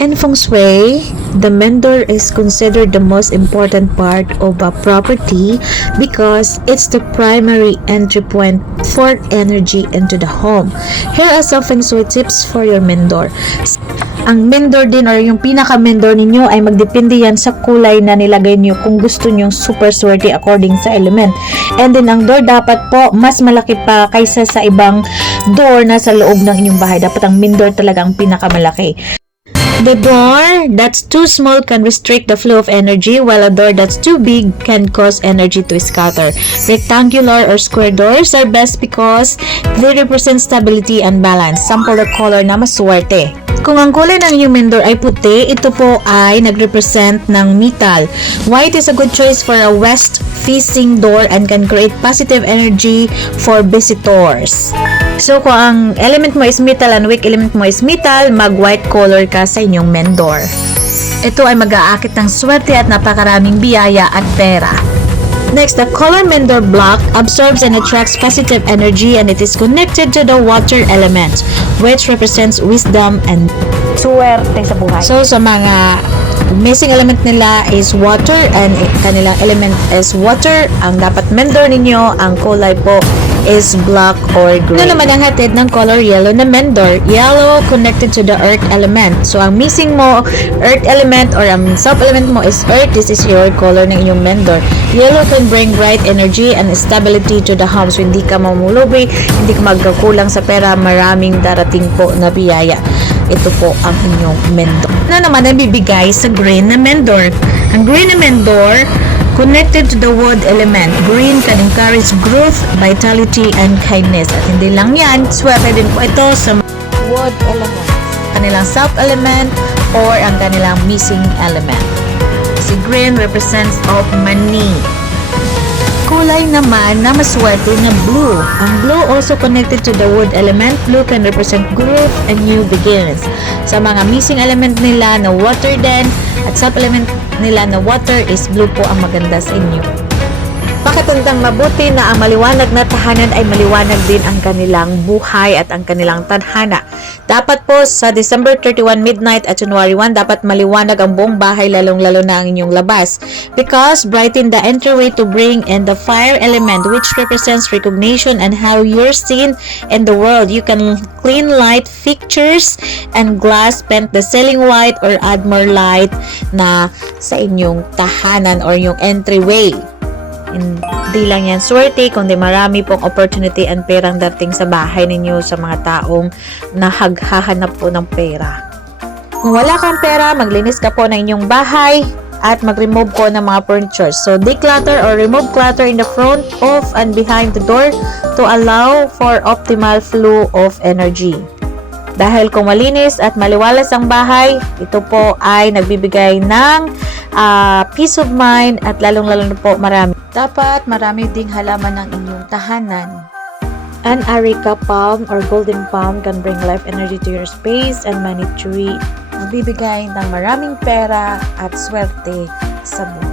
In feng shui, the main door is considered the most important part of a property because it's the primary entry point for energy into the home. Here are some feng shui tips for your main door. Ang main door din or yung pinaka main door ninyo ay magdepende yan sa kulay na nilagay nyo kung gusto nyo super swerte according sa element. And then ang door dapat po mas malaki pa kaysa sa ibang door na sa loob ng inyong bahay. Dapat ang main door talaga ang pinakamalaki. The door that's too small can restrict the flow of energy, while a door that's too big can cause energy to scatter. Rectangular or square doors are best because they represent stability and balance. Sample the color na maswerte. Kung ang kulay ng main door ay puti, ito po ay nag-represent ng metal. White is a good choice for a west-facing door and can create positive energy for visitors. So, kung ang element mo is metal and weak element mo is metal, mag-white color ka sa inyong main door. Ito ay mag-aakit ng swerte at napakaraming biyaya at pera. Next, the color mender block absorbs and attracts positive energy and it is connected to the water element, which represents wisdom and Suwerte sa buhay. So, sa mga missing element nila is water and kanilang element is water. Ang dapat mender ninyo, ang kulay po is black or gray. Ano naman ang hatid ng color yellow na mender? Yellow connected to the earth element. So, ang missing mo, earth element or ang sub-element mo is earth. This is your color ng inyong mender. Yellow can bring bright energy and stability to the home. So, hindi ka mamulubi, hindi ka magkakulang sa pera, maraming darating po na biyaya ito po ang inyong mendor. Ano naman ang bibigay sa green na mendor? Ang green na mendor connected to the wood element. Green can encourage growth, vitality, and kindness. At hindi lang yan, swerte din po ito sa wood element. Kanilang self-element or ang kanilang missing element. Si green represents of money kulay naman na maswerte na blue. Ang blue also connected to the wood element. Blue can represent growth and new beginnings. Sa mga missing element nila na water din at sub-element nila na water is blue po ang maganda sa inyo. Pakatandang mabuti na ang maliwanag na tahanan ay maliwanag din ang kanilang buhay at ang kanilang tadhana. Dapat po sa December 31 midnight at January 1 dapat maliwanag ang buong bahay lalong-lalo na ang inyong labas because brighten the entryway to bring in the fire element which represents recognition and how you're seen in the world. You can clean light fixtures and glass paint the ceiling white or add more light na sa inyong tahanan or yung entryway. Hindi lang yan swerte, kundi marami pong opportunity and perang dating sa bahay ninyo sa mga taong nahaghahanap po ng pera. Kung wala kang pera, maglinis ka po ng inyong bahay at mag-remove ko ng mga furniture. So, declutter or remove clutter in the front of and behind the door to allow for optimal flow of energy. Dahil kung malinis at maliwalas ang bahay, ito po ay nagbibigay ng ah, peace of mind at lalong-lalo na po marami. Dapat marami ding halaman ng inyong tahanan. An areca palm or golden palm can bring life energy to your space and money tree. Nagbibigay ng maraming pera at swerte sa buhay.